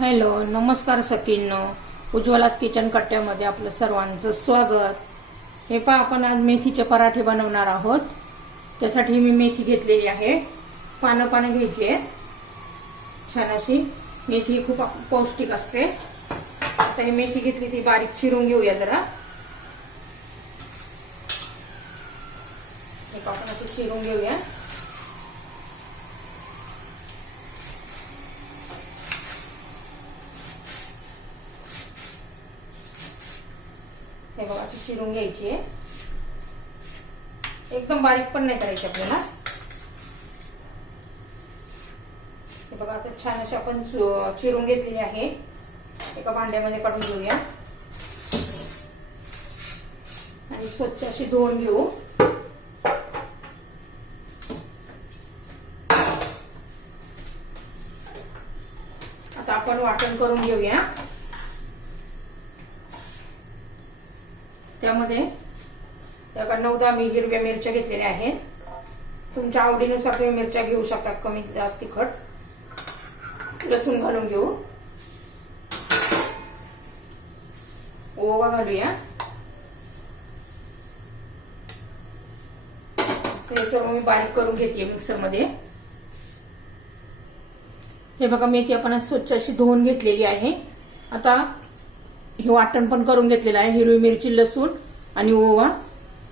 Hello नमस्कार सखींनो. उज्ज्वलात kitchen कट्ट्यामध्ये आपलं सर्वांचं स्वागत. हे पहा आपण आज मेथीचे पराठे बनवणार आहोत. त्यासाठी मी मेथी घेतलेली आहे. पानं पानं घ्यायची आहेत. छान अशी मेथी खूप पौष्टिक असते. आता ही मेथी घेतली ती बारीक चिरून घेऊया जरा. एक आपण असं चिरून घेऊया. हे बघा ती चिरून घ्यायची. आहे एकदम बारीक पण नाही करायची आपल्याला. हे बघा आता छान अशी आपण चिरून घेतलेली आहे. एका भांड्यामध्ये काढून घेऊया. आणि स्वच्छ अशी धुवून घेऊ. आता आपण वाटण करून घेऊया. त्यामध्ये एका नऊ दहा मी हिरव्या मिरच्या घेतलेल्या आहेत. तुमच्या आवडीनुसार तुम्ही मिरच्या घेऊ शकता कमी जास्त तिखट. लसूण घालून घेऊ. ओवा घालूया. हे सर्व मी बारीक करून घेते मिक्सरमध्ये. हे बघा मेथी आपण स्वच्छ अशी धुवून घेतलेली आहे. आता हे वाटण पण करून घेतलेलं आहे हिरवी मिरची लसूण आणि ओवा.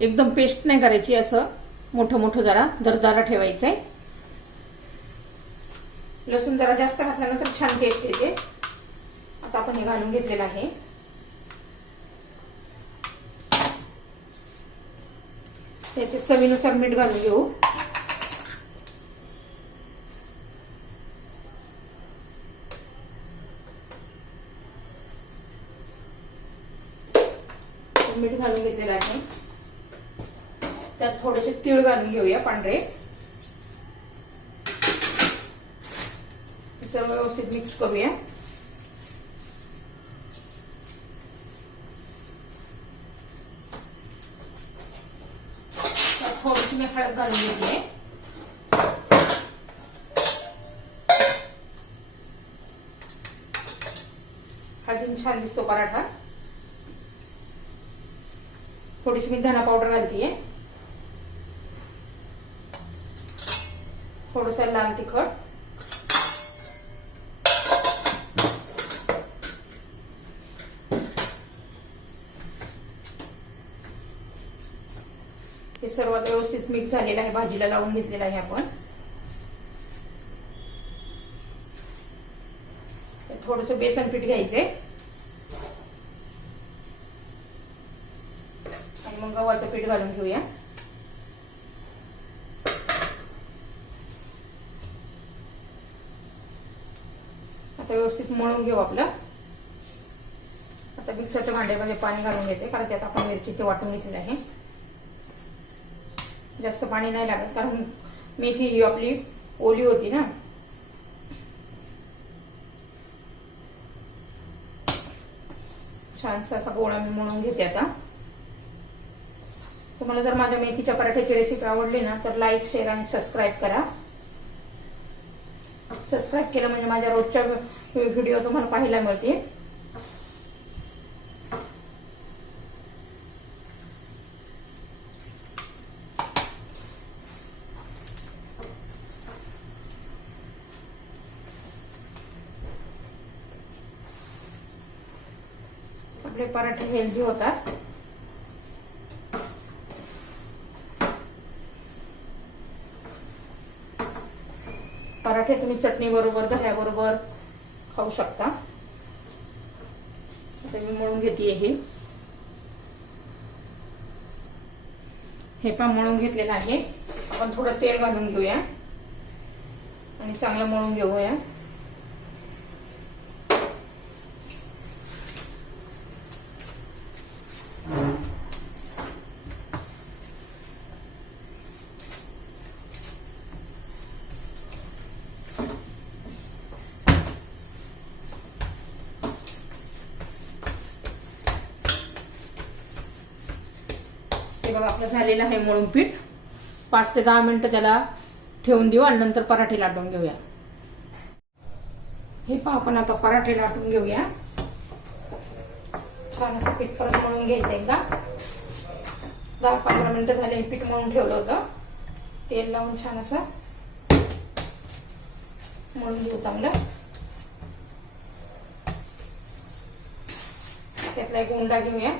एकदम पेस्ट नाही करायची असं मोठं मोठं जरा दरदारा ठेवायचं आहे लसूण जरा जास्त घातल्यानंतर छान टेस्ट येते. आता आपण हे घालून घेतलेलं आहे. त्याचे चवीनुसार मीठ घालून घेऊ मीठ घालून घेतलेलं आहे त्यात थोडेसे तीळ घालून घेऊया पांढरे. सर्व व्यवस्थित मिक्स करूया. त्यात थोडीशी मी हळद घालून घेतली. हळदीने छान दिसतो पराठा. थोडीशी मी धना पावडर घालतीये. थोडस लाल तिखट. हे सर्वात व्यवस्थित मिक्स झालेलं आहे. भाजीला लावून घेतलेलं आहे आपण. थोडस बेसन पीठ घ्यायचंय. आणि मग गव्हाचं पीठ घालून घेऊया. आता व्यवस्थित मळून घेऊ आपलं. आता मिक्सरच्या भांड्यामध्ये पाणी घालून घेते कारण त्यात आपण मिरची ते वाटून घेतलेलं आहे. जास्त पाणी नाही लागत कारण मेथी ही आपली ओली होती ना. छानसा असा गोळा मी म्हणून घेते आता. तुम्हाला जर माझ्या मेथीच्या पराठ्याची रेसिपी आवडली ना तर लाईक शेअर आणि सबस्क्राईब करा. सबस्क्राईब केलं म्हणजे माझ्या रोजच्या व्हिडिओ तुम्हाला पाहायला मिळतील. आपले पराठे हेल्दी होतात. पराठे तुम्ही चटणी बरोबर दह्या बरोबर खाऊ शकता. आता मी मळून घेते हे. हे पण मळून घेतलेलं आहे. आपण थोडं तेल घालून घेऊया. आणि चांगलं मळून घेऊया. हे बघा आपलं झालेलं आहे मळून पीठ. पाच ते दहा मिनिटं त्याला ठेवून देऊ आणि नंतर पराठे लाटून घेऊया. हे पहा आपण आता पराठे लाटून घेऊया. छान असं पीठ परत मळून घ्यायचं एकदा. दहा पंधरा मिनिटं झाले हे पीठ मळून ठेवलं होतं. तेल लावून छान असं मळून घेऊ चांगलं. त्यातला एक उंडा घेऊया.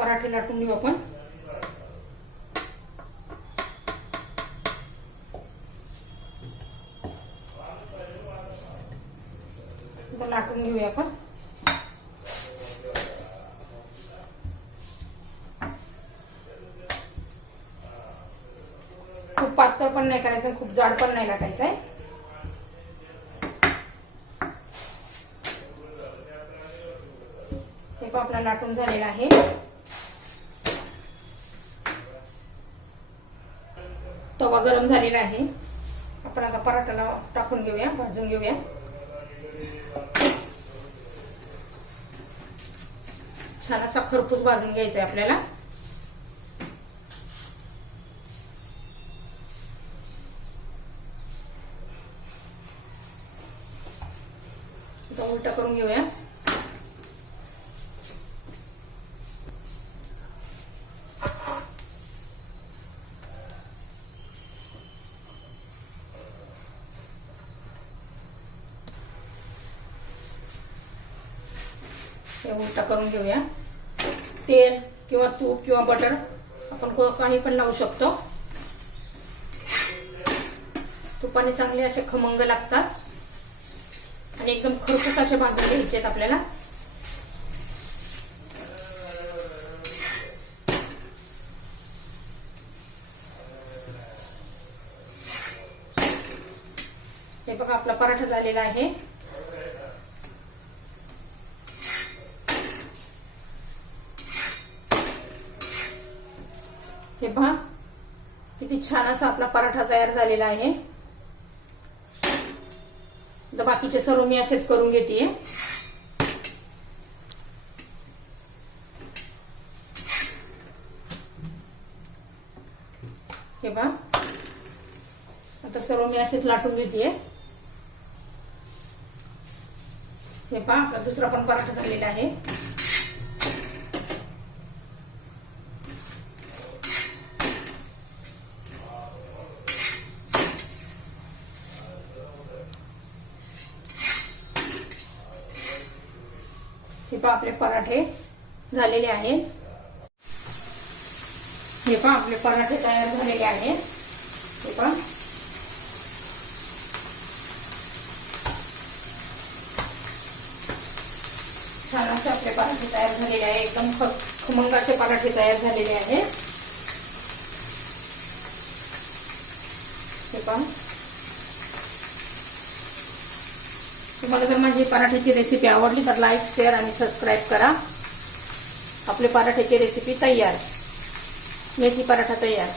पराठे लाटून घेऊ आपण. लाटून घेऊया आपण. खूप पातळ पण नाही करायचं खूप जाड पण नाही लाटायचं आहे. हे आपला लाटून झालेला आहे. तवा गरम झालेला आहे. आपण आता पराठाला टाकून घेऊया भाजून घेऊया. छान असा खरपूस भाजून घ्यायचा आहे आपल्याला. उलटा करून घेऊया. हे उलटा करून घेऊया. तेल किंवा तूप किंवा बटर आपण काही पण लावू शकतो. तुपाने चांगले असे खमंग लागतात. आणि एकदम खरपूस असे भाजून घ्यायचे आहेत आपल्याला. हे बघा आपला पराठा झालेला आहे. हे पहा. किती छान असा आपला पराठा तयार झालेला आहे. तर बाकीचे सर्व मी असेच करून घेते हे पहा. आता सर्व मी असेच लाटून घेते हे पहा आपला दुसरा पण पराठा झालेला आहे. पहा आपले पराठे झालेले आहेत. हे पहा आपले पराठे तयार झालेले आहेत. हे पहा. छान असे आपले पराठे तयार झालेले आहे एकदम ख खमंगाचे पराठे तयार झालेले आहेत. हे पहा. तुम्हाला जर माझी पराठ्याची रेसिपी आवडली तर लाईक शेअर आणि सबस्क्राईब करा. आपले पराठ्याची रेसिपी तयार. मेथी पराठा तयार.